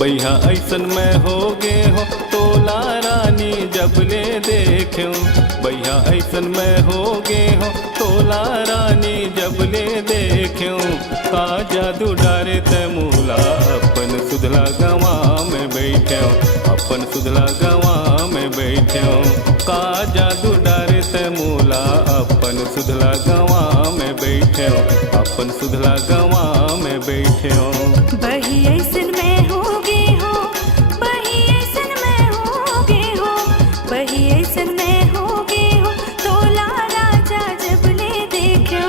बैहा ऐसन में हो गे हो तोला रानी जब ले देखो। बैहा ऐसन में हो गे हो तोला रानी जब ले देखो। का जादू डारे ते मूला अपन सुधला गवा में बैठो, अपन सुधला गवा में बैठो। का जादू डारे ते मूला अपन सुधला गवा में बैठो, अपन सुधला गवा में बैठो। बही ऐसन में होगे हो, बही ऐसन में होगे हो, बही ऐसन में होगे हो तोला राजा जब ले देखो।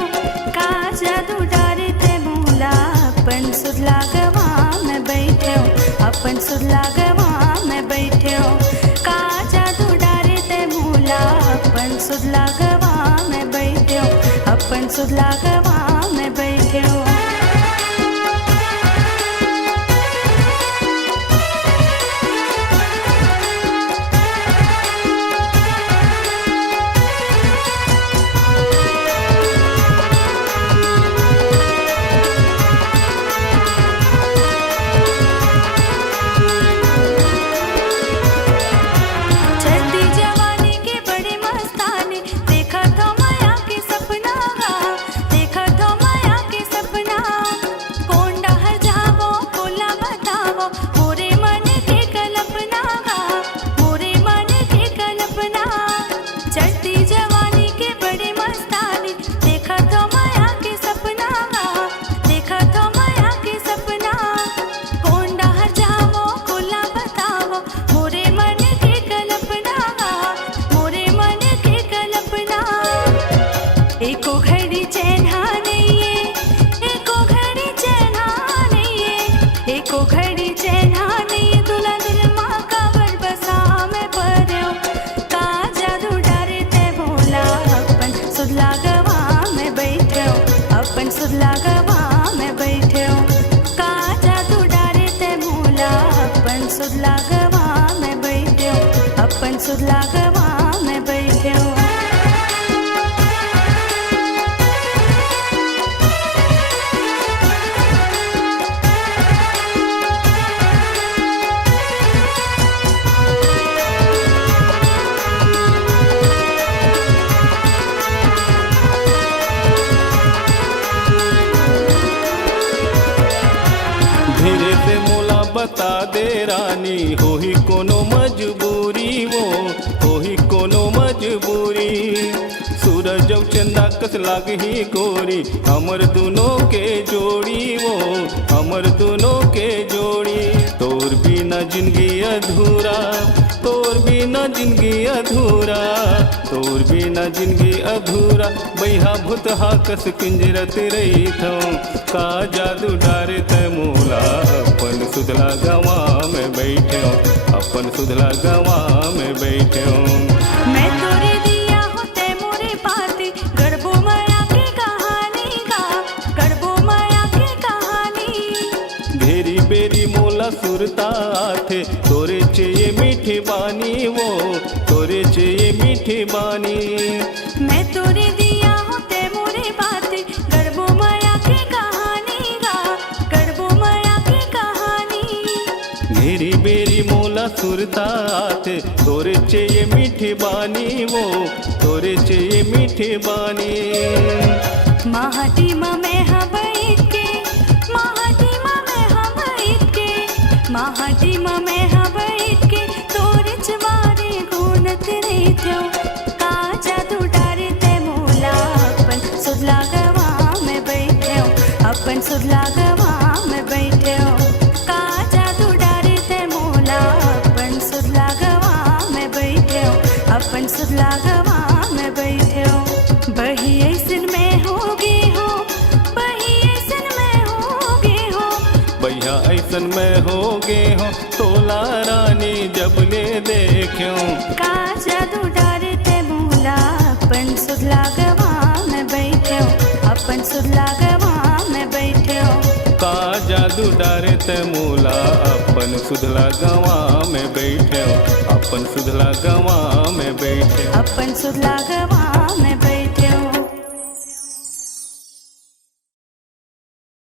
का जादू डारे ते मूला अपन सुधला गवा में बैठो, अपन सुधला गवा में बैठो। का जादू डारे ते मूला अपन सुधला गवा में बैठो, अपन सुधला गवा में बैठो। एको घड़ी चैना नहीं है, एको घड़ी चैना नहीं है, एको घड़ी चैना नहीं है। तुला दिल माँ का बर बसा में पड़ो। का जादू डारे ते भोला अपन सुधला गवा में बैठो, अपन सुधला गवा में बैठो। का जादू डारे ते भोला अपन सुधला गवा में बैठो, अपन सुधला गवा में बैठो। धीरे से मोला बता दे रानी हो ही कोनो मजबूरी, वो हो ही कोनो मजबूरी। सूरज और चंदा कस लाग ही गोरी हमर दोनों के जोड़ी, वो हमर दोनों के जोड़ी। तोर बिना जिंदगी अधूरा, तोर बिना जिंदगी अधूरा, तोर बिना जिंदगी अधूरा। बैहा भूतहा कस पिंजरत रही थो। का जादू डारे ते मूला अपन सुधला गवा में बैठो, अपन सुधला गवा में बैठो। मैं तोरे दिया होते मोरे पाती गरबो माया की कहानी का, गरबो माया की कहानी। घेरी बेरी मोला सुरता थे तोरे चाहिए मीठी बानी, वो तोरे चाहिए मीठी बानी। मैं तोरे दिया होते मोरे पाती गरबो माया की कहानी का, गरबो माया की कहानी। घेरी बेरी मोला सुरता थे तोरे चाहिए मीठी बानी, वो तोरे चाहिए मीठी बानी। माहटी में हाँ बैठ के, माहटी में हाँ बैठ के, माहटी में हाँ बैठ के तोरे चबारे गुनत रही थो। का जादू डारे ते मूला अपन सुधला गवा में बैठो, अपन सुधला गवा में बैठो। का जादू डारे ते मूला अपन सुधला गवा में बैठो, अपन सुधला गवा में बैठो। बही ऐसन में होगे हो, बही ऐसन में होगे हो, बैहा ऐसन में हो गे हो तोला रानी जब ले देखो। का जादू डारे ते मूला अपन सुधला गवा में बैठो, अपन सुधला गवा में बैठो। का जादू डारे ते मूला अपन सुधला गवा में बैठो, अपन सुधला गवा में बैठो। अपन सुधला गवा में बैठो।